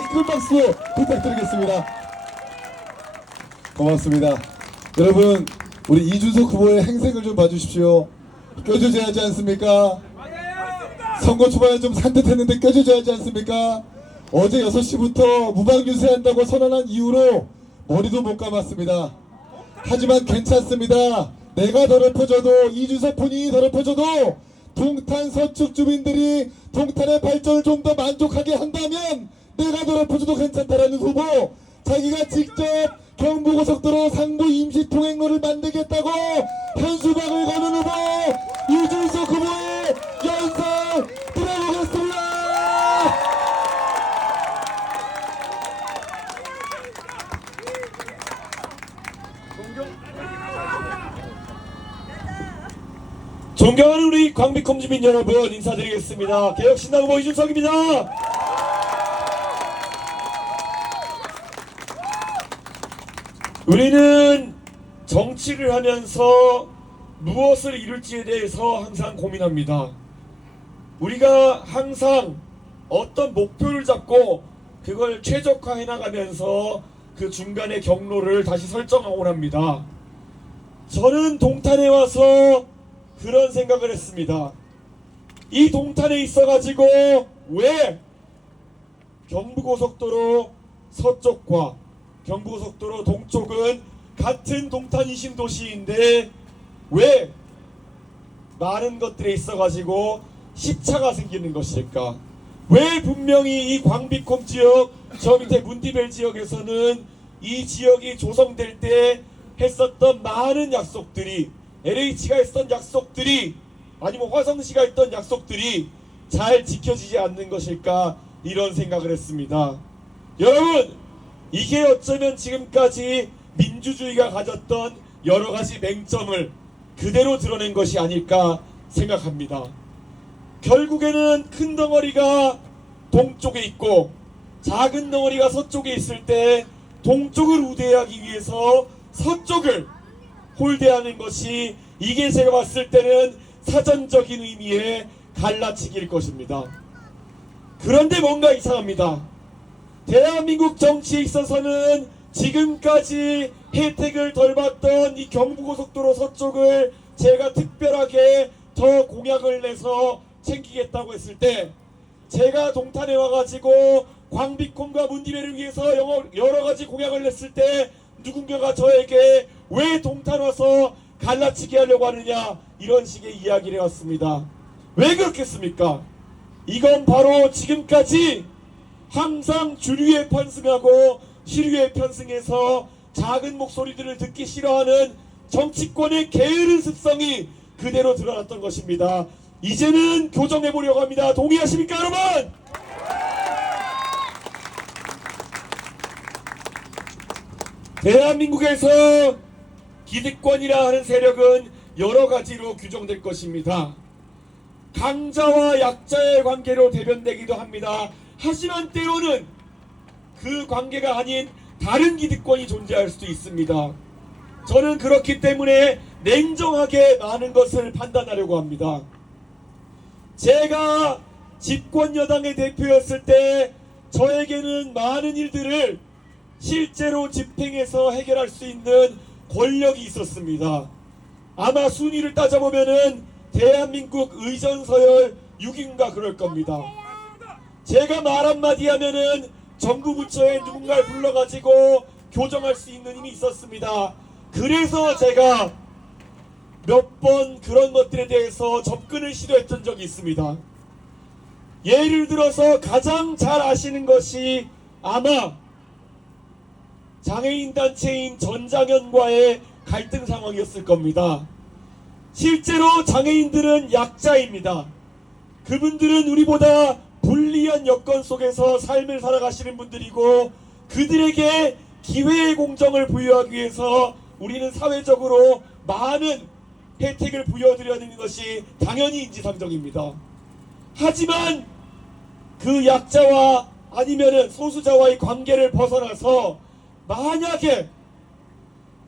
큰 박수 부탁드리겠습니다. 고맙습니다. 여러분, 우리 이준석 후보의 행색을 좀 봐주십시오. 껴줘야 하지 않습니까? 선거 초반에 좀 산뜻했는데 껴줘야 하지 않습니까? 어제 6시부터 무방 유세한다고 선언한 이후로 머리도 못 감았습니다. 하지만 괜찮습니다. 내가 더럽혀져도, 이준석 본인이 더럽혀져도 동탄 서축 주민들이 동탄의 발전을 좀 더 만족하게 한다면 내가 더럽혀져도 괜찮다라는 후보, 자기가 직접 경부고속도로 상부 임시통행로를 만들겠다고 현수막을 거는 후보 이준석 후보의 연설 들어보겠습니다. 존경하는 우리 광비콤 주민 여러분, 인사드리겠습니다. 개혁신당 후보 이준석입니다. 우리는 정치를 하면서 무엇을 이룰지에 대해서 항상 고민합니다. 우리가 항상 어떤 목표를 잡고 그걸 최적화해 나가면서 그 중간에 경로를 다시 설정하곤 합니다. 저는 동탄에 와서 그런 생각을 했습니다. 이 동탄에 있어가지고 왜 경부고속도로 서쪽과 경부고속도로 동쪽은 같은 동탄 신도시인데 왜 많은 것들에 있어가지고 시차가 생기는 것일까? 왜 분명히 이 광비콤 지역, 저 밑에 문디벨 지역에서는 이 지역이 조성될 때 했었던 많은 약속들이, LH가 했던 약속들이, 아니면 화성시가 했던 약속들이 잘 지켜지지 않는 것일까? 이런 생각을 했습니다. 여러분, 이게 어쩌면 지금까지 민주주의가 가졌던 여러가지 맹점을 그대로 드러낸 것이 아닐까 생각합니다. 결국에는 큰 덩어리가 동쪽에 있고 작은 덩어리가 서쪽에 있을 때 동쪽을 우대하기 위해서 서쪽을 홀대하는 것이, 이게 제가 봤을 때는 사전적인 의미의 갈라치기일 것입니다. 그런데 뭔가 이상합니다. 대한민국 정치에 있어서는 지금까지 혜택을 덜 받던 이 경부고속도로 서쪽을 제가 특별하게 더 공약을 내서 챙기겠다고 했을 때, 제가 동탄에 와가지고 광비콤과 문디벨을 위해서 여러가지 공약을 냈을 때 누군가가 저에게 왜 동탄 와서 갈라치기 하려고 하느냐, 이런 식의 이야기를 해왔습니다. 왜 그렇겠습니까? 이건 바로 지금까지 항상 주류에 편승하고 시류에 편승해서 작은 목소리들을 듣기 싫어하는 정치권의 게으른 습성이 그대로 드러났던 것입니다. 이제는 교정해보려고 합니다. 동의하십니까, 여러분? 대한민국에서 기득권이라 하는 세력은 여러 가지로 규정될 것입니다. 강자와 약자의 관계로 대변되기도 합니다. 하지만 때로는 그 관계가 아닌 다른 기득권이 존재할 수도 있습니다. 저는 그렇기 때문에 냉정하게 많은 것을 판단하려고 합니다. 제가 집권 여당의 대표였을 때 저에게는 많은 일들을 실제로 집행해서 해결할 수 있는 권력이 있었습니다. 아마 순위를 따져보면은 대한민국 의전서열 6인가 그럴 겁니다. 제가 말 한마디 하면은 정부 부처에 누군가를 불러가지고 교정할 수 있는 힘이 있었습니다. 그래서 제가 몇 번 그런 것들에 대해서 접근을 시도했던 적이 있습니다. 예를 들어서 가장 잘 아시는 것이 아마 장애인 단체인 전장현과의 갈등 상황이었을 겁니다. 실제로 장애인들은 약자입니다. 그분들은 우리보다 불리한 여건 속에서 삶을 살아가시는 분들이고, 그들에게 기회의 공정을 부여하기 위해서 우리는 사회적으로 많은 혜택을 부여드려야 되는 것이 당연히 인지상정입니다. 하지만 그 약자와 아니면은 소수자와의 관계를 벗어나서 만약에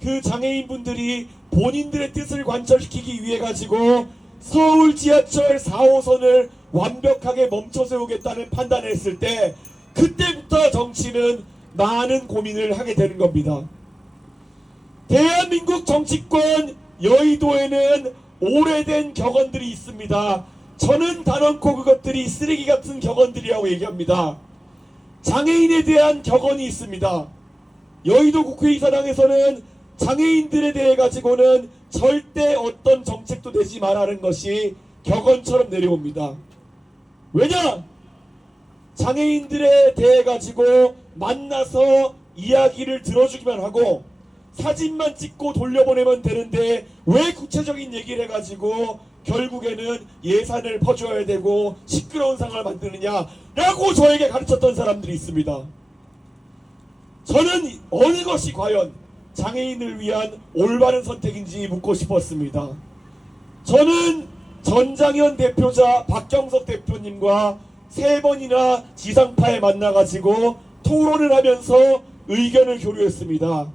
그 장애인분들이 본인들의 뜻을 관철시키기 위해 가지고 서울 지하철 4호선을 완벽하게 멈춰 세우겠다는 판단을 했을 때 그때부터 정치는 많은 고민을 하게 되는 겁니다. 대한민국 정치권 여의도에는 오래된 격언들이 있습니다. 저는 단언코 그것들이 쓰레기 같은 격언들이라고 얘기합니다. 장애인에 대한 격언이 있습니다. 여의도 국회의사당에서는 장애인들에 대해 가지고는 절대 어떤 정책도 내지 말라는 것이 격언처럼 내려옵니다. 왜냐? 장애인들에 대해 가지고 만나서 이야기를 들어주기만 하고 사진만 찍고 돌려보내면 되는데 왜 구체적인 얘기를 해가지고 결국에는 예산을 퍼줘야 되고 시끄러운 상황을 만드느냐라고 저에게 가르쳤던 사람들이 있습니다. 저는 어느 것이 과연 장애인을 위한 올바른 선택인지 묻고 싶었습니다. 저는 전장현 대표자 박경석 대표님과 3번이나 지상파에 만나가지고 토론을 하면서 의견을 교류했습니다.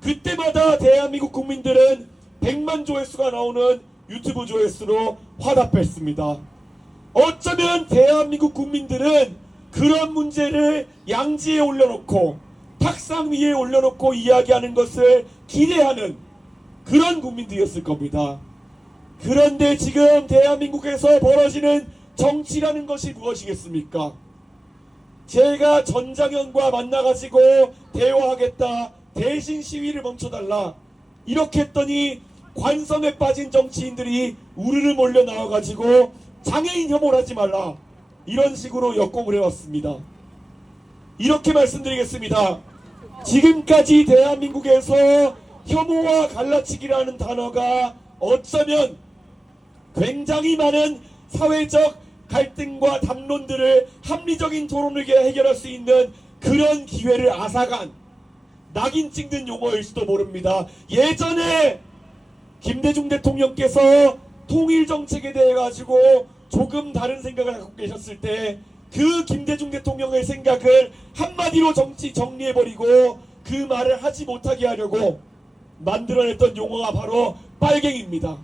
그때마다 대한민국 국민들은 100만 조회수가 나오는 유튜브 조회수로 화답했습니다. 어쩌면 대한민국 국민들은 그런 문제를 양지에 올려놓고 탁상 위에 올려놓고 이야기하는 것을 기대하는 그런 국민들이었을 겁니다. 그런데 지금 대한민국에서 벌어지는 정치라는 것이 무엇이겠습니까? 제가 전장현과 만나가지고 대화하겠다, 대신 시위를 멈춰달라 이렇게 했더니 관성에 빠진 정치인들이 우르르 몰려 나와가지고 장애인 혐오를 하지 말라 이런 식으로 역공을 해왔습니다. 이렇게 말씀드리겠습니다. 지금까지 대한민국에서 혐오와 갈라치기라는 단어가 어쩌면 굉장히 많은 사회적 갈등과 담론들을 합리적인 토론을 해결할 수 있는 그런 기회를 앗아간 낙인 찍는 용어일 수도 모릅니다. 예전에 김대중 대통령께서 통일정책에 대해 가지고 조금 다른 생각을 갖고 계셨을 때 그 김대중 대통령의 생각을 한마디로 정리해버리고 그 말을 하지 못하게 하려고 만들어냈던 용어가 바로 빨갱이입니다.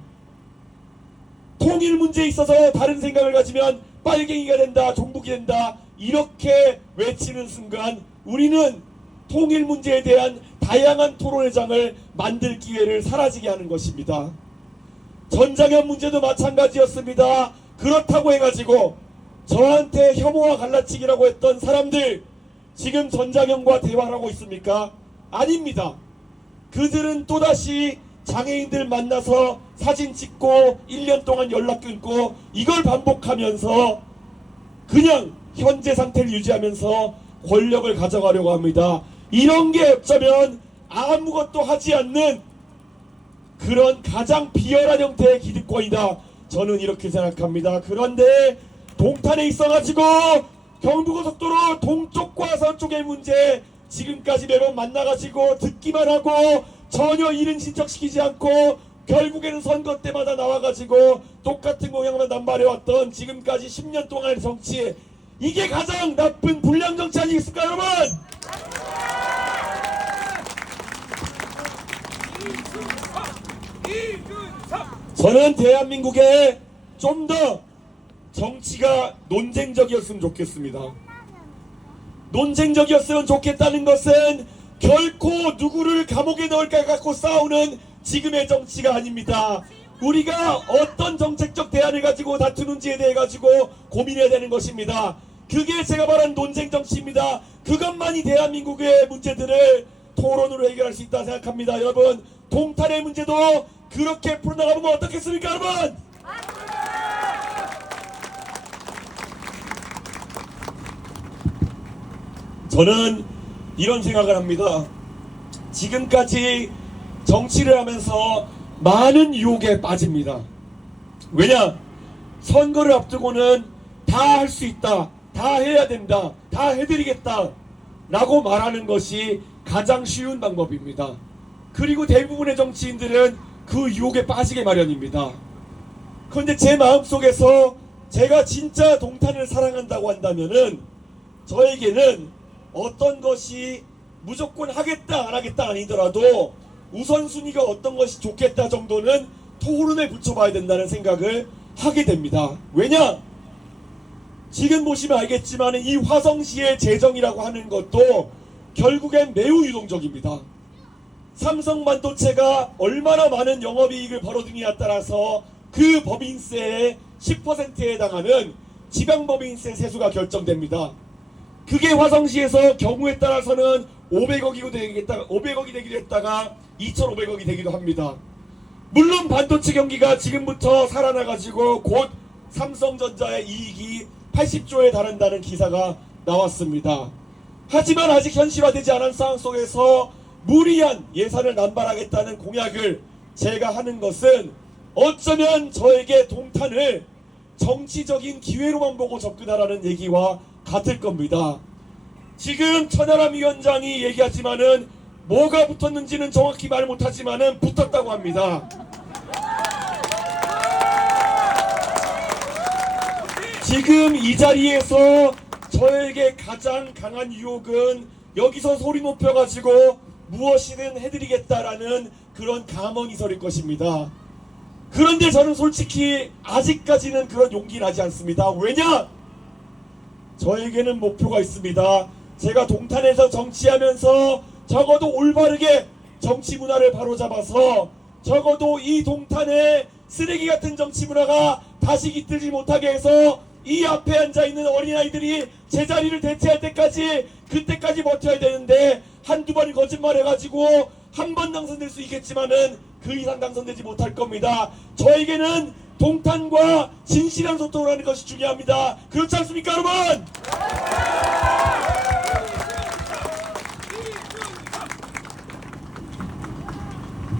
통일 문제에 있어서 다른 생각을 가지면 빨갱이가 된다, 종북이 된다 이렇게 외치는 순간 우리는 통일 문제에 대한 다양한 토론의 장을 만들 기회를 사라지게 하는 것입니다. 전장현 문제도 마찬가지였습니다. 그렇다고 해가지고 저한테 혐오와 갈라치기라고 했던 사람들 지금 전장현과 대화를 하고 있습니까? 아닙니다. 그들은 또다시 장애인들 만나서 사진 찍고 1년 동안 연락 끊고 이걸 반복하면서 그냥 현재 상태를 유지하면서 권력을 가져가려고 합니다. 이런 게 어쩌면 아무것도 하지 않는 그런 가장 비열한 형태의 기득권이다. 저는 이렇게 생각합니다. 그런데 동탄에 있어가지고 경부고속도로 동쪽과 서쪽의 문제 지금까지 매번 만나가지고 듣기만 하고 전혀 일은 진척시키지 않고 결국에는 선거 때마다 나와가지고 똑같은 공약만 남발해왔던 지금까지 10년 동안의 정치 이게 가장 나쁜 불량 정치 아니겠습니까 여러분? 저는 대한민국에 좀 더 정치가 논쟁적이었으면 좋겠습니다. 논쟁적이었으면 좋겠다는 것은 결코 누구를 감옥에 넣을까 갖고 싸우는 지금의 정치가 아닙니다. 우리가 어떤 정책적 대안을 가지고 다투는지에 대해 가지고 고민해야 되는 것입니다. 그게 제가 말한 논쟁 정치입니다. 그것만이 대한민국의 문제들을 토론으로 해결할 수 있다 생각합니다. 여러분 동탄의 문제도 그렇게 풀어나가보면 어떻겠습니까 여러분? 저는 이런 생각을 합니다. 지금까지 정치를 하면서 많은 유혹에 빠집니다. 왜냐? 선거를 앞두고는 다 할 수 있다, 다 해야 된다, 다 해드리겠다 라고 말하는 것이 가장 쉬운 방법입니다. 그리고 대부분의 정치인들은 그 유혹에 빠지게 마련입니다. 그런데 제 마음속에서 제가 진짜 동탄을 사랑한다고 한다면은 저에게는 어떤 것이 무조건 하겠다 안 하겠다 아니더라도 우선순위가 어떤 것이 좋겠다 정도는 토론에 붙여봐야 된다는 생각을 하게 됩니다. 왜냐? 지금 보시면 알겠지만 이 화성시의 재정이라고 하는 것도 결국엔 매우 유동적입니다. 삼성반도체가 얼마나 많은 영업이익을 벌어들이냐에 따라서 그 법인세의 10%에 해당하는 지방법인세 세수가 결정됩니다. 그게 화성시에서 경우에 따라서는 500억이 되기도 했다가 2,500억이 되기도 합니다. 물론 반도체 경기가 지금부터 살아나가지고 곧 삼성전자의 이익이 80조에 달한다는 기사가 나왔습니다. 하지만 아직 현실화되지 않은 상황 속에서 무리한 예산을 남발하겠다는 공약을 제가 하는 것은 어쩌면 저에게 동탄을 정치적인 기회로만 보고 접근하라는 얘기와 같을 겁니다. 지금 천하람 위원장이 얘기하지만은 뭐가 붙었는지는 정확히 말 못하지만은 붙었다고 합니다. 지금 이 자리에서 저에게 가장 강한 유혹은 여기서 소리 높여가지고 무엇이든 해드리겠다라는 그런 감언이설일 것입니다. 그런데 저는 솔직히 아직까지는 그런 용기 나지 않습니다. 왜냐? 저에게는 목표가 있습니다. 제가 동탄에서 정치하면서 적어도 올바르게 정치 문화를 바로잡아서 적어도 이 동탄의 쓰레기 같은 정치 문화가 다시 깃들지 못하게 해서 이 앞에 앉아있는 어린아이들이 제자리를 대체할 때까지 그때까지 버텨야 되는데 한두 번 거짓말해가지고 한 번 당선될 수 있겠지만은 그 이상 당선되지 못할 겁니다. 저에게는 동탄과 진실한 소통을 하는 것이 중요합니다. 그렇지 않습니까, 여러분?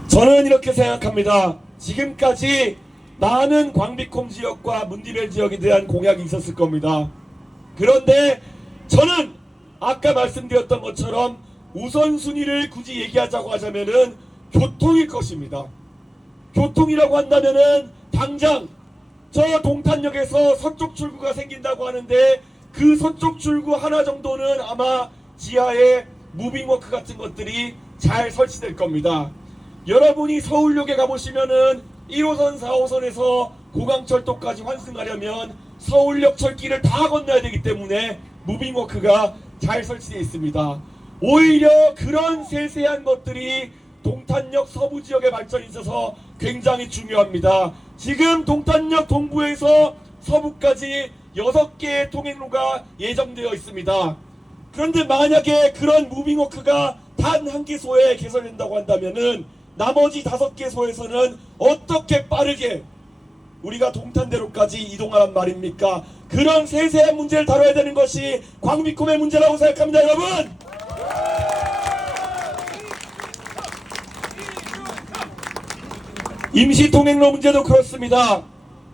저는 이렇게 생각합니다. 지금까지 많은 광비콤 지역과 문디벨 지역에 대한 공약이 있었을 겁니다. 그런데 저는 아까 말씀드렸던 것처럼 우선순위를 굳이 얘기하자고 하자면은 교통일 것입니다. 교통이라고 한다면은 당장 저 동탄역에서 서쪽 출구가 생긴다고 하는데 그 서쪽 출구 하나 정도는 아마 지하에 무빙워크 같은 것들이 잘 설치될 겁니다. 여러분이 서울역에 가보시면은 1호선 4호선에서 고강철도까지 환승하려면 서울역 철길을 다 건너야 되기 때문에 무빙워크가 잘 설치되어 있습니다. 오히려 그런 세세한 것들이 동탄역 서부 지역의 발전에 있어서 굉장히 중요합니다. 지금 동탄역 동부에서 서부까지 6개의 통행로가 예정되어 있습니다. 그런데 만약에 그런 무빙워크가 단 한 개소에 개설된다고 한다면은 나머지 5개소에서는 어떻게 빠르게 우리가 동탄대로까지 이동하란 말입니까? 그런 세세한 문제를 다뤄야 되는 것이 광비콤의 문제라고 생각합니다, 여러분! 임시통행로 문제도 그렇습니다.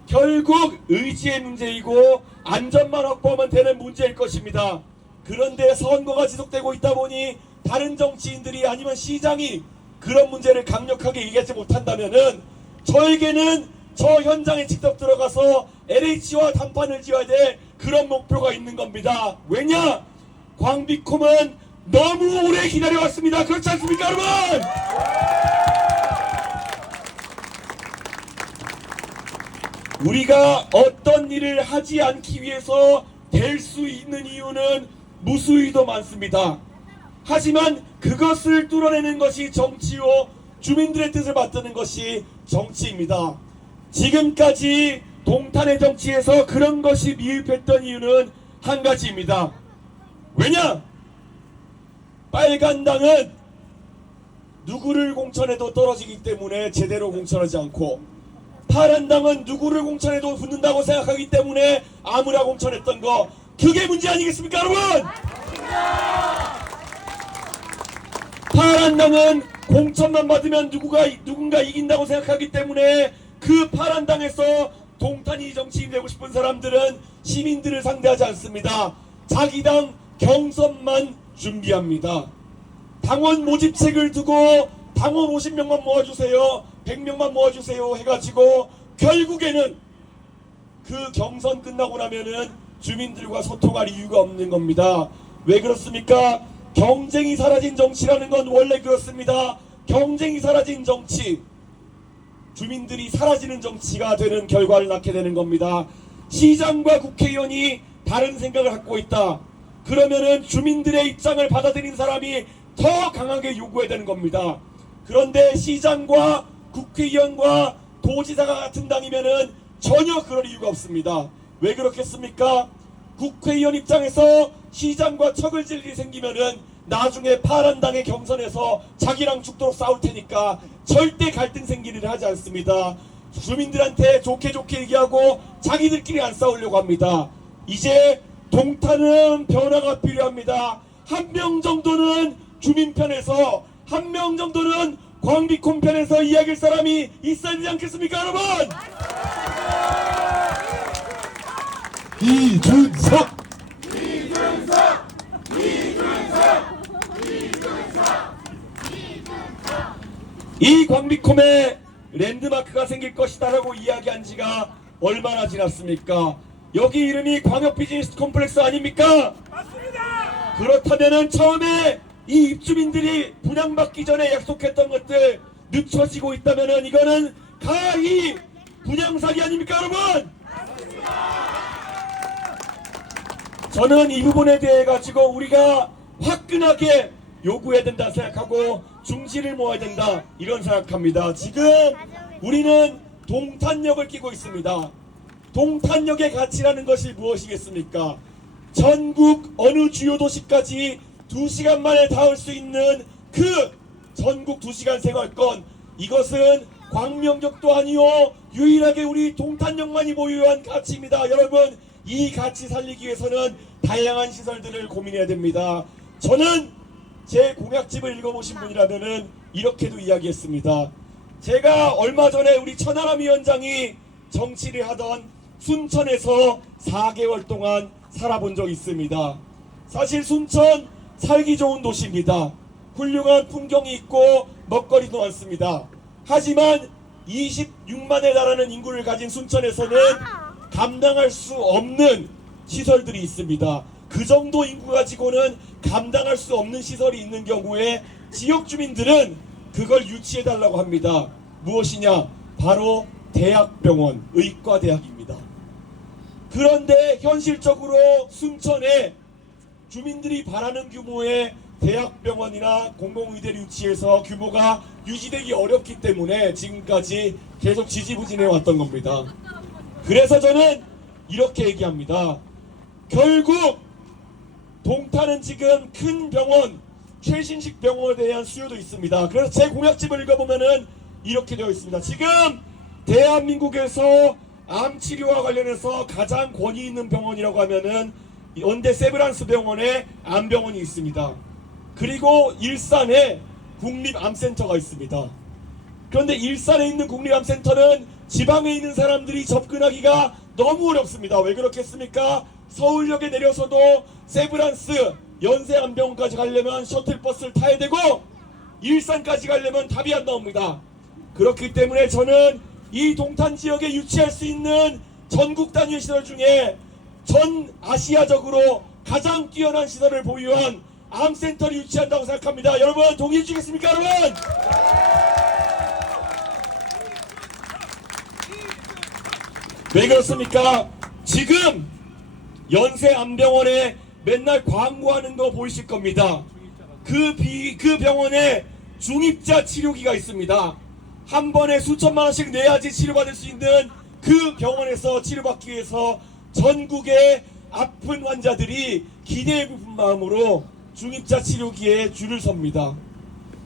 결국 의지의 문제이고 안전만 확보하면 되는 문제일 것입니다. 그런데 선거가 지속되고 있다 보니 다른 정치인들이 아니면 시장이 그런 문제를 강력하게 얘기하지 못한다면은 저에게는 저 현장에 직접 들어가서 LH와 단판을 지어야 될 그런 목표가 있는 겁니다. 왜냐? 광비콤은 너무 오래 기다려왔습니다. 그렇지 않습니까, 여러분? 우리가 어떤 일을 하지 않기 위해서 될 수 있는 이유는 무수히도 많습니다. 하지만 그것을 뚫어내는 것이 정치요, 주민들의 뜻을 받드는 것이 정치입니다. 지금까지 동탄의 정치에서 그런 것이 미흡했던 이유는 한 가지입니다. 왜냐? 빨간당은 누구를 공천해도 떨어지기 때문에 제대로 공천하지 않고, 파란당은 누구를 공천해도 붙는다고 생각하기 때문에 아무나 공천했던 거, 그게 문제 아니겠습니까, 여러분? 파란당은 공천만 받으면 누군가 이긴다고 생각하기 때문에 그 파란당에서 동탄이 정치인 되고 싶은 사람들은 시민들을 상대하지 않습니다. 자기 당 경선만 준비합니다. 당원 모집책을 두고 당원 50명만 모아주세요, 100명만 모아주세요 해가지고 결국에는 그 경선 끝나고 나면은 주민들과 소통할 이유가 없는 겁니다. 왜 그렇습니까? 경쟁이 사라진 정치라는 건 원래 그렇습니다. 경쟁이 사라진 정치, 주민들이 사라지는 정치가 되는 결과를 낳게 되는 겁니다. 시장과 국회의원이 다른 생각을 갖고 있다. 그러면은 주민들의 입장을 받아들인 사람이 더 강하게 요구해야 되는 겁니다. 그런데 시장과 국회의원과 도지사가 같은 당이면은 전혀 그럴 이유가 없습니다. 왜 그렇겠습니까? 국회의원 입장에서 시장과 척을 질 일이 생기면은 나중에 파란당의 경선에서 자기랑 죽도록 싸울 테니까 절대 갈등 생기는 일을 하지 않습니다. 주민들한테 좋게 얘기하고 자기들끼리 안 싸우려고 합니다. 이제 동탄은 변화가 필요합니다. 한 명 정도는 주민 편에서, 한 명 정도는 광비콘 편에서 이야기할 사람이 있어야 되지 않겠습니까, 여러분? 이준석! 이 광비콤에 랜드마크가 생길 것이다라고 이야기한 지가 얼마나 지났습니까? 여기 이름이 광역 비즈니스 콤플렉스 아닙니까? 맞습니다. 그렇다면은 처음에 이 입주민들이 분양받기 전에 약속했던 것들 늦춰지고 있다면은 이거는 가히 분양사기 아닙니까, 여러분? 저는 이 부분에 대해 가지고 우리가 화끈하게 요구해야 된다 생각하고 중지를 모아야 된다 이런 생각합니다. 지금 우리는 동탄역을 끼고 있습니다. 동탄역의 가치라는 것이 무엇이겠습니까? 전국 어느 주요 도시까지 2시간 만에 닿을 수 있는 그 전국 2시간 생활권, 이것은 광명역도 아니요 유일하게 우리 동탄역만이 보유한 가치입니다. 여러분, 이 가치 살리기 위해서는 다양한 시설들을 고민해야 됩니다. 저는 제 공약집을 읽어보신 분이라면은 이렇게도 이야기했습니다. 제가 얼마 전에 우리 천하람 위원장이 정치를 하던 순천에서 4개월 동안 살아본 적이 있습니다. 사실 순천 살기 좋은 도시입니다. 훌륭한 풍경이 있고 먹거리도 많습니다. 하지만 26만에 달하는 인구를 가진 순천에서는 감당할 수 없는 시설들이 있습니다. 그 정도 인구 가지고는 감당할 수 없는 시설이 있는 경우에 지역 주민들은 그걸 유치해달라고 합니다. 무엇이냐? 바로 대학병원, 의과대학입니다. 그런데 현실적으로 순천에 주민들이 바라는 규모의 대학병원이나 공공의대를 유치해서 규모가 유지되기 어렵기 때문에 지금까지 계속 지지부진해 왔던 겁니다. 그래서 저는 이렇게 얘기합니다. 결국 동탄은 지금 큰 병원, 최신식 병원에 대한 수요도 있습니다. 그래서 제 공약집을 읽어보면은 이렇게 되어 있습니다. 지금 대한민국에서 암 치료와 관련해서 가장 권위 있는 병원이라고 하면은 연대 세브란스 병원에 암병원이 있습니다. 그리고 일산에 국립암센터가 있습니다. 그런데 일산에 있는 국립암센터는 지방에 있는 사람들이 접근하기가 너무 어렵습니다. 왜 그렇겠습니까? 서울역에 내려서도 세브란스 연세암병원까지 가려면 셔틀버스를 타야 되고 일산까지 가려면 답이 안 나옵니다. 그렇기 때문에 저는 이 동탄 지역에 유치할 수 있는 전국 단위의 시설 중에 전 아시아적으로 가장 뛰어난 시설을 보유한 암센터를 유치한다고 생각합니다. 여러분 동의해 주시겠습니까, 여러분? 왜 그렇습니까? 지금 연세암병원에 맨날 광고하는 거 보이실 겁니다. 그 병원에 중입자 치료기가 있습니다. 한 번에 수천만 원씩 내야지 치료받을 수 있는 그 병원에서 치료받기 위해서 전국의 아픈 환자들이 기대에 부푼 마음으로 중입자 치료기에 줄을 섭니다.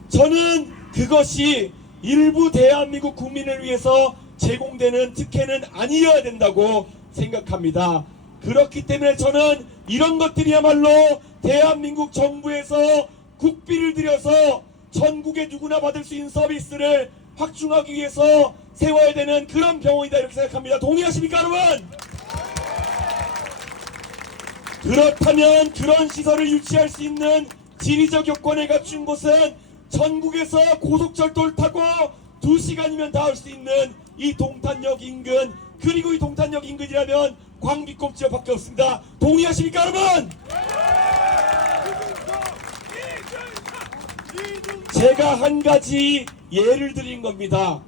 저는 그것이 일부 대한민국 국민을 위해서 제공되는 특혜는 아니어야 된다고 생각합니다. 그렇기 때문에 저는 이런 것들이야말로 대한민국 정부에서 국비를 들여서 전국에 누구나 받을 수 있는 서비스를 확충하기 위해서 세워야 되는 그런 병원이다 이렇게 생각합니다. 동의하십니까, 여러분? 그렇다면 그런 시설을 유치할 수 있는 지리적 여건을 갖춘 곳은 전국에서 고속철도를 타고 2시간이면 닿을 수 있는 이 동탄역 인근, 그리고 이 동탄역 인근이라면 광비kom 지역밖에 없습니다. 동의하십니까, 여러분? 제가 한 가지 예를 드린 겁니다.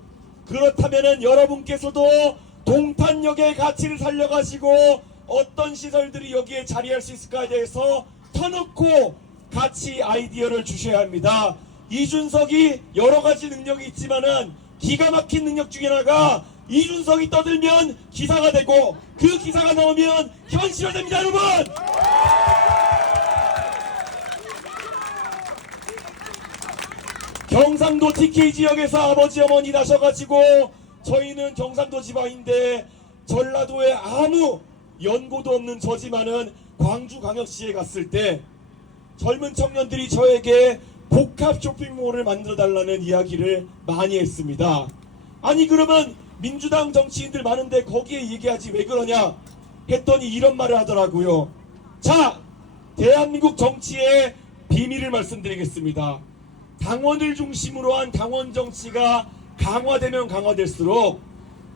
그렇다면은 여러분께서도 동탄역의 가치를 살려가시고 어떤 시설들이 여기에 자리할 수 있을까에 대해서 터놓고 같이 아이디어를 주셔야 합니다. 이준석이 여러 가지 능력이 있지만은 기가 막힌 능력 중에 하나가 이준석이 떠들면 기사가 되고 그 기사가 나오면 현실화됩니다, 여러분! 경상도 TK 지역에서 아버지 어머니 나셔가지고 저희는 경상도 지방인데 전라도에 아무 연고도 없는 저지만은 광주광역시에 갔을 때 젊은 청년들이 저에게 복합 쇼핑몰을 만들어 달라는 이야기를 많이 했습니다. 아니 그러면 민주당 정치인들 많은데 거기에 얘기하지 왜 그러냐 했더니 이런 말을 하더라고요. 자, 대한민국 정치의 비밀을 말씀드리겠습니다. 당원을 중심으로 한 당원 정치가 강화되면 강화될수록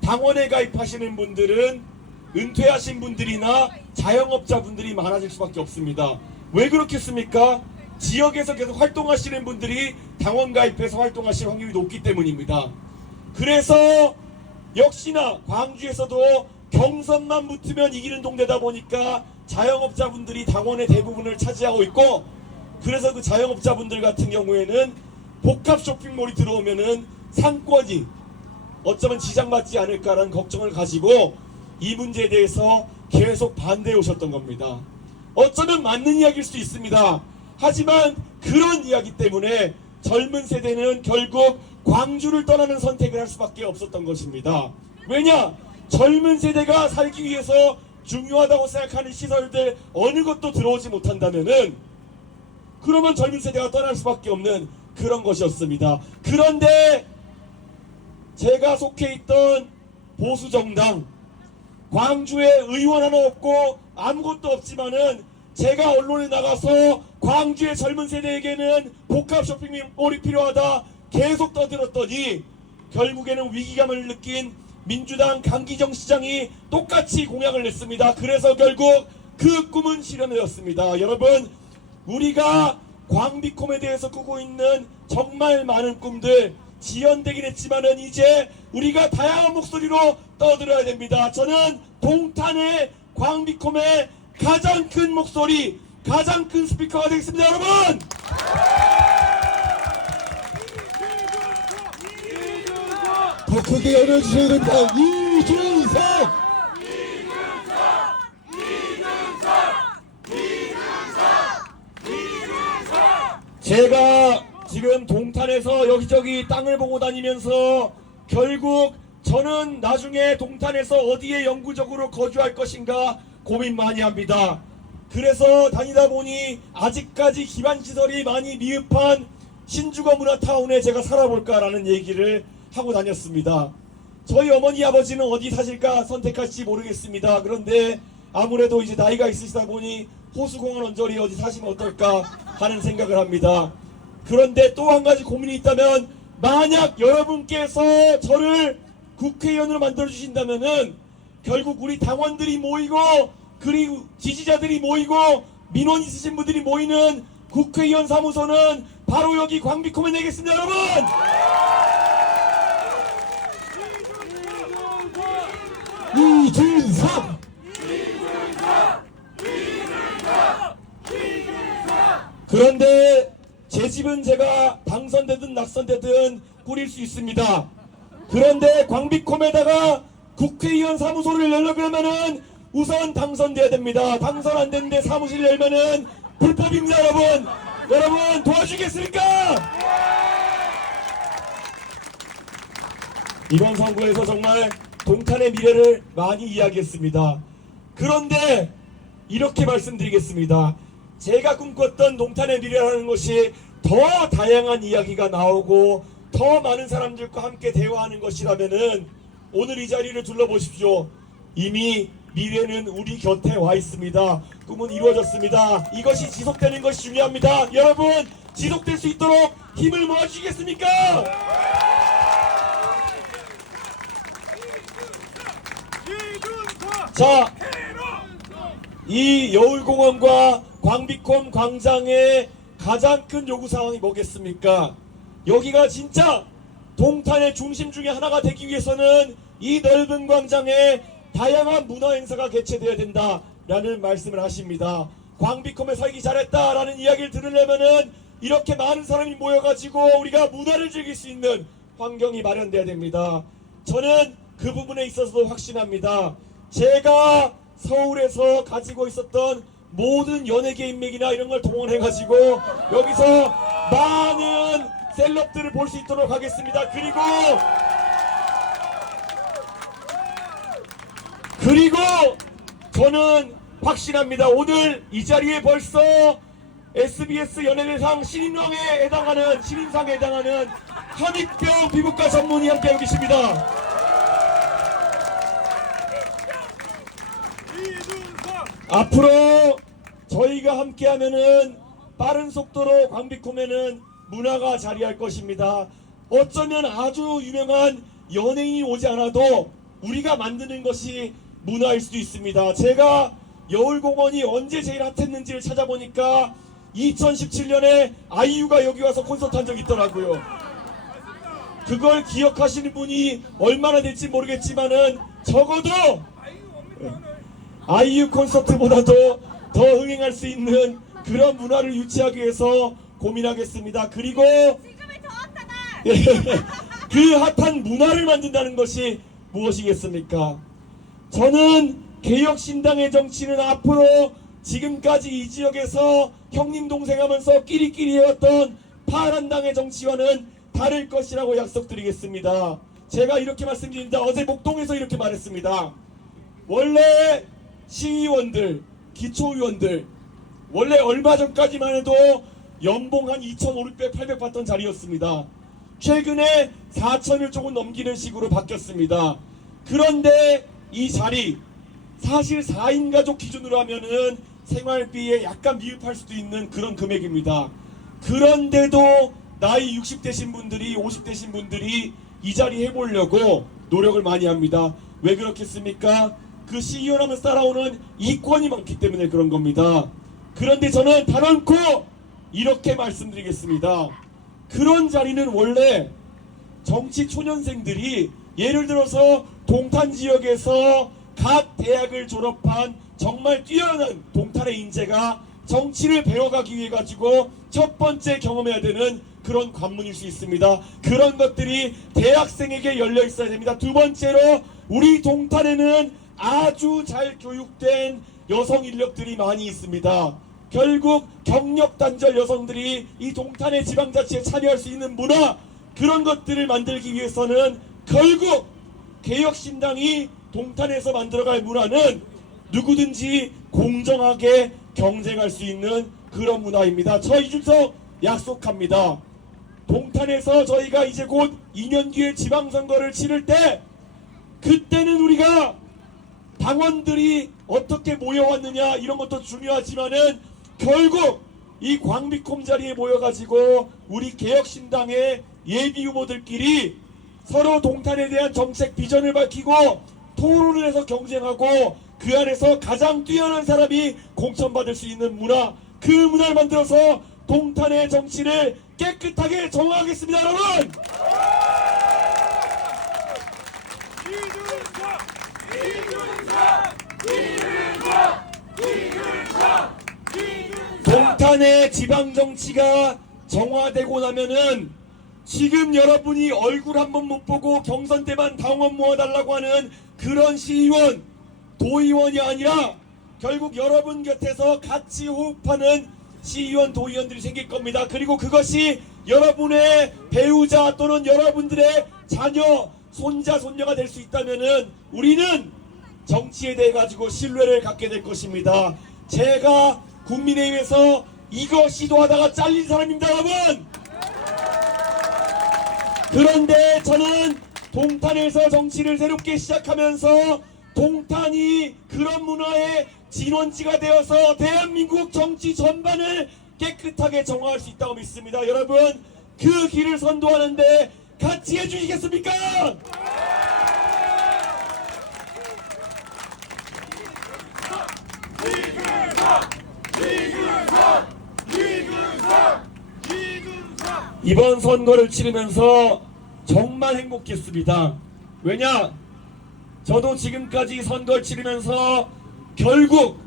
당원에 가입하시는 분들은 은퇴하신 분들이나 자영업자분들이 많아질 수밖에 없습니다. 왜 그렇겠습니까? 지역에서 계속 활동하시는 분들이 당원 가입해서 활동하실 확률이 높기 때문입니다. 그래서 역시나 광주에서도 경선만 붙으면 이기는 동네다 보니까 자영업자분들이 당원의 대부분을 차지하고 있고, 그래서 그 자영업자분들 같은 경우에는 복합 쇼핑몰이 들어오면은 상권이 어쩌면 지장받지 않을까라는 걱정을 가지고 이 문제에 대해서 계속 반대해 오셨던 겁니다. 어쩌면 맞는 이야기일 수도 있습니다. 하지만 그런 이야기 때문에 젊은 세대는 결국 광주를 떠나는 선택을 할 수밖에 없었던 것입니다. 왜냐? 젊은 세대가 살기 위해서 중요하다고 생각하는 시설들 어느 것도 들어오지 못한다면은 그러면 젊은 세대가 떠날 수밖에 없는 그런 것이었습니다. 그런데 제가 속해 있던 보수정당, 광주에 의원 하나 없고 아무것도 없지만은 제가 언론에 나가서 광주의 젊은 세대에게는 복합 쇼핑몰이 필요하다 계속 떠들었더니 결국에는 위기감을 느낀 민주당 강기정 시장이 똑같이 공약을 냈습니다. 그래서 결국 그 꿈은 실현되었습니다. 여러분, 우리가 광비콤에 대해서 꾸고 있는 정말 많은 꿈들 지연되긴 했지만은 이제 우리가 다양한 목소리로 떠들어야 됩니다. 저는 동탄의 광비콤의 가장 큰 목소리, 가장 큰 스피커가 되겠습니다, 여러분! 더 크게 열어주셔야 됩니다. 이준석! 제가 지금 동탄에서 여기저기 땅을 보고 다니면서 결국 저는 나중에 동탄에서 어디에 영구적으로 거주할 것인가 고민 많이 합니다. 그래서 다니다 보니 아직까지 기반시설이 많이 미흡한 신주거 문화타운에 제가 살아볼까라는 얘기를 하고 다녔습니다. 저희 어머니 아버지는 어디 사실까 선택할지 모르겠습니다. 그런데 아무래도 이제 나이가 있으시다 보니 호수공원 언저리 어디 사시면 어떨까 하는 생각을 합니다. 그런데 또 한 가지 고민이 있다면, 만약 여러분께서 저를 국회의원으로 만들어 주신다면은 결국 우리 당원들이 모이고 그리고 지지자들이 모이고 민원 있으신 분들이 모이는 국회의원 사무소는 바로 여기 광비콤에 내겠습니다, 여러분! 이준석! 그런데 제 집은 제가 당선되든 낙선되든 꾸릴 수 있습니다. 그런데 광비콤에다가 국회의원 사무소를 열려고 하면은 우선 당선돼야 됩니다. 당선 안 됐는데 사무실 열면은 불법입니다, 여러분. 여러분 도와주겠습니까? 이번 선거에서 정말 동탄의 미래를 많이 이야기했습니다. 그런데 이렇게 말씀드리겠습니다. 제가 꿈꿨던 동탄의 미래라는 것이 더 다양한 이야기가 나오고 더 많은 사람들과 함께 대화하는 것이라면은 오늘 이 자리를 둘러보십시오. 이미 미래는 우리 곁에 와 있습니다. 꿈은 이루어졌습니다. 이것이 지속되는 것이 중요합니다. 여러분, 지속될 수 있도록 힘을 모아주시겠습니까? 자, 이 여울공원과 광비콤 광장의 가장 큰 요구사항이 뭐겠습니까? 여기가 진짜 동탄의 중심 중에 하나가 되기 위해서는 이 넓은 광장에 다양한 문화 행사가 개최되어야 된다라는 말씀을 하십니다. 광비콤에 살기 잘했다라는 이야기를 들으려면은 이렇게 많은 사람이 모여가지고 우리가 문화를 즐길 수 있는 환경이 마련돼야 됩니다. 저는 그 부분에 있어서도 확신합니다. 제가 서울에서 가지고 있었던 모든 연예계 인맥이나 이런 걸 동원해가지고 여기서 많은 셀럽들을 볼 수 있도록 하겠습니다. 그리고 저는 확신합니다. 오늘 이 자리에 벌써 SBS 연예대상 신인상에 해당하는 한익병 피부과 전문의 함께하고 계십니다. 앞으로 저희가 함께하면은 빠른 속도로 광비콤에는 문화가 자리할 것입니다. 어쩌면 아주 유명한 연예인이 오지 않아도 우리가 만드는 것이 문화일 수도 있습니다. 제가 여울공원이 언제 제일 핫했는지를 찾아보니까 2017년에 아이유가 여기 와서 콘서트 한 적이 있더라고요. 그걸 기억하시는 분이 얼마나 될지 모르겠지만은 적어도 아이유 콘서트보다도 더 흥행할 수 있는 그런 문화를 유치하기 위해서 고민하겠습니다. 그리고 그 핫한 문화를 만든다는 것이 무엇이겠습니까? 저는 개혁신당의 정치는 앞으로 지금까지 이 지역에서 형님 동생 하면서 끼리끼리 해왔던 파란당의 정치와는 다를 것이라고 약속드리겠습니다. 제가 이렇게 말씀드립니다. 어제 목동에서 이렇게 말했습니다. 원래 시의원들, 기초의원들 원래 얼마 전까지만 해도 연봉 한 2,500, 800 받던 자리였습니다. 최근에 4,000을 조금 넘기는 식으로 바뀌었습니다. 그런데 이 자리 사실 4인 가족 기준으로 하면은 생활비에 약간 미흡할 수도 있는 그런 금액입니다. 그런데도 나이 60대신 분들이 50대신 분들이 이 자리 해보려고 노력을 많이 합니다. 왜 그렇겠습니까? 그 시의원하면 따라오는 이권이 많기 때문에 그런 겁니다. 그런데 저는 단언코 이렇게 말씀드리겠습니다. 그런 자리는 원래 정치 초년생들이 예를 들어서 동탄 지역에서 각 대학을 졸업한 정말 뛰어난 동탄의 인재가 정치를 배워가기 위해 가지고 첫 번째 경험해야 되는 그런 관문일 수 있습니다. 그런 것들이 대학생에게 열려 있어야 됩니다. 두 번째로 우리 동탄에는 아주 잘 교육된 여성 인력들이 많이 있습니다. 결국 경력 단절 여성들이 이 동탄의 지방자치에 참여할 수 있는 문화, 그런 것들을 만들기 위해서는 결국 개혁신당이 동탄에서 만들어갈 문화는 누구든지 공정하게 경쟁할 수 있는 그런 문화입니다. 저 이준석 약속합니다. 동탄에서 저희가 이제 곧 2년 뒤에 지방선거를 치를 때 그때는 우리가 당원들이 어떻게 모여왔느냐 이런 것도 중요하지만은 결국 이 광비콤 자리에 모여가지고 우리 개혁신당의 예비 후보들끼리 서로 동탄에 대한 정책 비전을 밝히고 토론을 해서 경쟁하고 그 안에서 가장 뛰어난 사람이 공천받을 수 있는 문화, 그 문화를 만들어서 동탄의 정치를 깨끗하게 정화하겠습니다, 여러분! 동탄의 지방정치가 정화되고 나면은 지금 여러분이 얼굴 한번 못 보고 경선 때만 당원 모아달라고 하는 그런 시의원, 도의원이 아니라 결국 여러분 곁에서 같이 호흡하는 시의원, 도의원들이 생길 겁니다. 그리고 그것이 여러분의 배우자 또는 여러분들의 자녀, 손자, 손녀가 될 수 있다면은 우리는 정치에 대해 가지고 신뢰를 갖게 될 것입니다. 제가 국민의힘에서 이거 시도하다가 잘린 사람입니다, 여러분! 그런데 저는 동탄에서 정치를 새롭게 시작하면서 동탄이 그런 문화의 진원지가 되어서 대한민국 정치 전반을 깨끗하게 정화할 수 있다고 믿습니다. 여러분, 그 길을 선도하는데 같이 해주시겠습니까? 이번 선거를 치르면서 정말 행복했습니다. 왜냐? 저도 지금까지 선거를 치르면서 결국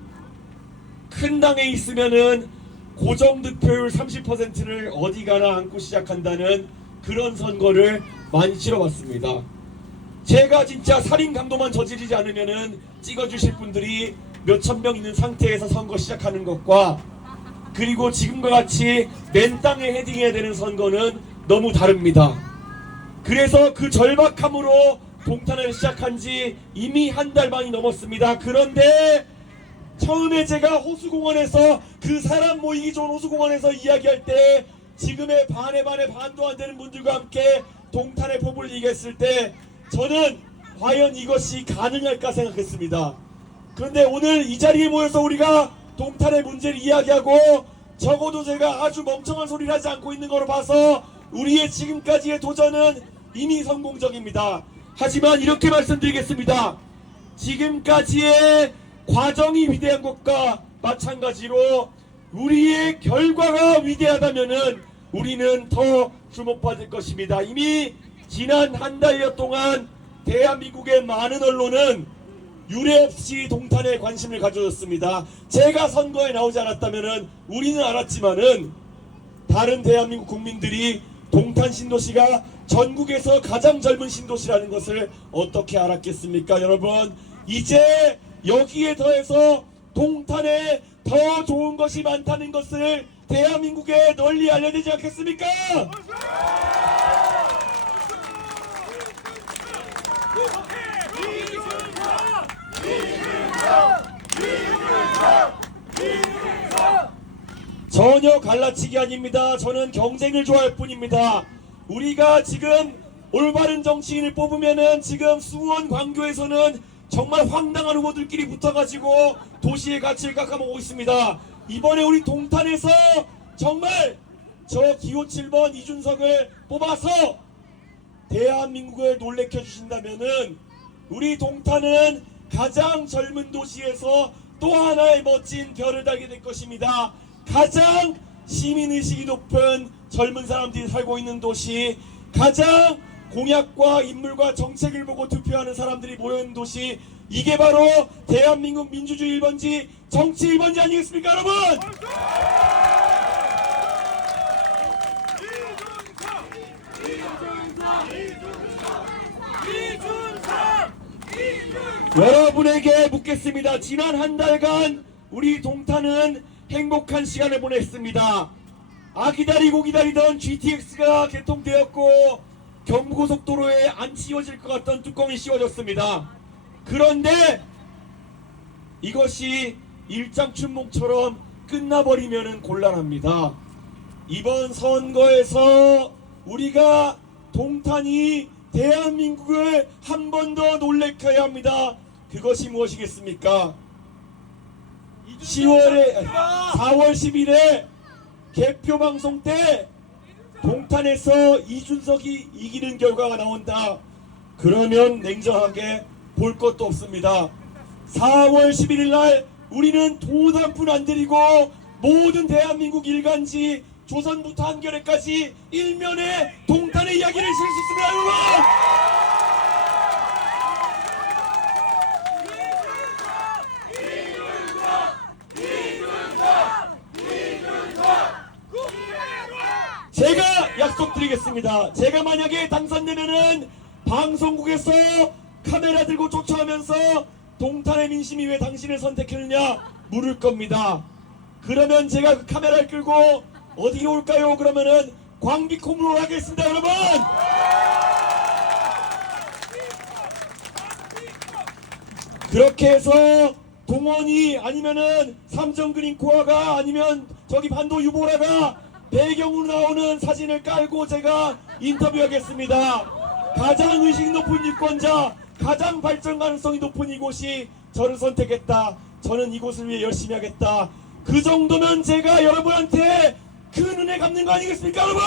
큰 당에 있으면은 고정 득표율 30%를 어디 가나 안고 시작한다는 그런 선거를 많이 치러봤습니다. 제가 진짜 살인 강도만 저지르지 않으면은 찍어주실 분들이 몇천 명 있는 상태에서 선거 시작하는 것과 그리고 지금과 같이 맨 땅에 헤딩해야 되는 선거는 너무 다릅니다. 그래서 그 절박함으로 동탄을 시작한 지 이미 한 달 반이 넘었습니다. 그런데 처음에 제가 호수공원에서 그 사람 모이기 좋은 호수공원에서 이야기할 때 지금의 반의 반도 안 되는 분들과 함께 동탄의 포부를 얘기했을 때 저는 과연 이것이 가능할까 생각했습니다. 그런데 오늘 이 자리에 모여서 우리가 동탄의 문제를 이야기하고 적어도 제가 아주 멍청한 소리를 하지 않고 있는 걸로 봐서 우리의 지금까지의 도전은 이미 성공적입니다. 하지만 이렇게 말씀드리겠습니다. 지금까지의 과정이 위대한 것과 마찬가지로 우리의 결과가 위대하다면은 우리는 더 주목받을 것입니다. 이미 지난 한 달여 동안 대한민국의 많은 언론은 유례없이 동탄에 관심을 가져줬습니다. 제가 선거에 나오지 않았다면은 우리는 알았지만은 다른 대한민국 국민들이 동탄 신도시가 전국에서 가장 젊은 신도시라는 것을 어떻게 알았겠습니까? 여러분, 이제 여기에 더해서 동탄에 더 좋은 것이 많다는 것을 대한민국에 널리 알려야 되지 않겠습니까? 전혀 갈라치기 아닙니다. 저는 경쟁을 좋아할 뿐입니다. 우리가 지금 올바른 정치인을 뽑으면은 지금 수원, 광교에서는 정말 황당한 후보들끼리 붙어가지고 도시의 가치를 깎아먹고 있습니다. 이번에 우리 동탄에서 정말 저 기호 7번 이준석을 뽑아서 대한민국을 놀래켜 주신다면은 우리 동탄은 가장 젊은 도시에서 또 하나의 멋진 별을 달게 될 것입니다. 가장 시민의식이 높은 젊은 사람들이 살고 있는 도시, 가장 공약과 인물과 정책을 보고 투표하는 사람들이 모여있는 도시, 이게 바로 대한민국 민주주의 1번지 정치 1번지 아니겠습니까 여러분? 여러분에게 묻겠습니다. 지난 한 달간 우리 동탄은 행복한 시간을 보냈습니다. 기다리고 기다리던 GTX가 개통되었고 경부고속도로에 안 씌워질 것 같던 뚜껑이 씌워졌습니다. 그런데 이것이 일장춘몽처럼 끝나버리면 곤란합니다. 이번 선거에서 우리가 동탄이 대한민국을 한 번 더 놀래켜야 합니다. 그것이 무엇이겠습니까? 4월 10일에 개표 방송 때 동탄에서 이준석이 이기는 결과가 나온다. 그러면 냉정하게 볼 것도 없습니다. 4월 11일 날 우리는 돈 한 푼 안 들이고 모든 대한민국 일간지 조선부터 한겨레까지 일면에 동탄의 이야기를 쓸 수 있습니다. 여러분! 제가 약속드리겠습니다. 제가 만약에 당선되면은 방송국에서 카메라 들고 쫓아오면서 동탄의 민심이 왜 당신을 선택했느냐 물을 겁니다. 그러면 제가 그 카메라를 끌고 어디로 올까요? 그러면은 광비콤으로 하겠습니다. 여러분! 그렇게 해서 동원이 아니면은 삼성그린코아가 아니면 저기 반도 유보라가 배경으로 나오는 사진을 깔고 제가 인터뷰하겠습니다. 가장 의식 높은 유권자, 가장 발전 가능성이 높은 이곳이 저를 선택했다. 저는 이곳을 위해 열심히 하겠다. 그 정도면 제가 여러분한테 큰 은혜 갚는 거 아니겠습니까, 여러분?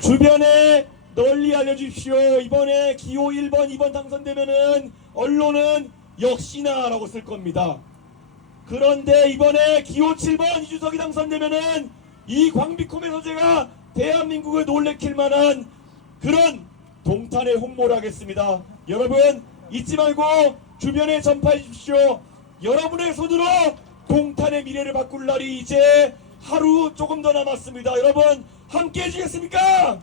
주변에 널리 알려주십시오. 이번에 기호 1번, 2번 당선되면은 언론은 역시나 라고 쓸 겁니다. 그런데 이번에 기호 7번 이준석이 당선되면은 이 광비콤에서 제가 대한민국을 놀래킬 만한 그런 동탄의 홍보를 하겠습니다. 여러분 잊지 말고 주변에 전파해 주십시오. 여러분의 손으로 동탄의 미래를 바꿀 날이 이제 하루 조금 더 남았습니다. 여러분 함께 해주겠습니까?